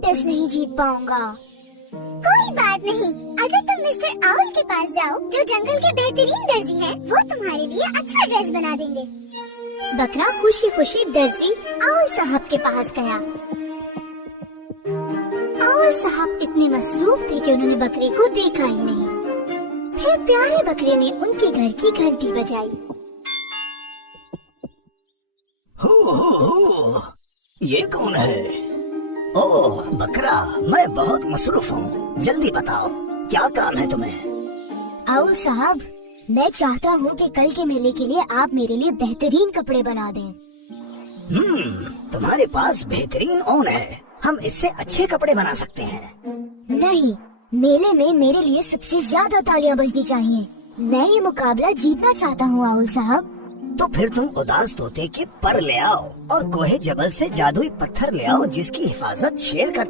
Test नहीं जीत पाऊंगा। कोई बात नहीं, अगर तुम मिस्टर आउल के पास जाओ जो जंगल के बेहतरीन दर्जी हैं, वो तुम्हारे लिए अच्छा ड्रेस बना देंगे। बकरा खुशी खुशी दर्जी आउल साहब के पास गया। आउल साहब इतने मसरूफ थे कि उन्होंने बकरे को देखा ही नहीं। फिर प्यारे बकरे ने उनके घर की घंटी बजाई। हो, ये कौन है? ओह बकरा, मैं बहुत मसरूफ हूँ, जल्दी बताओ क्या काम है तुम्हें? आउल साहब, मैं चाहता हूँ कि कल के मेले के लिए आप मेरे लिए बेहतरीन कपड़े बना दें। तुम्हारे पास बेहतरीन ऊन है, हम इससे अच्छे कपड़े बना सकते हैं। नहीं, मेले में मेरे लिए सबसे ज्यादा तालियां बजनी चाहिए। मैं ये मुकाबला जीतना चाहता हूँ आउल साहब। तो फिर तुम उदास तोते के पर ले आओ और कोहे जबल से जादुई पत्थर ले आओ जिसकी हिफाजत शेर करता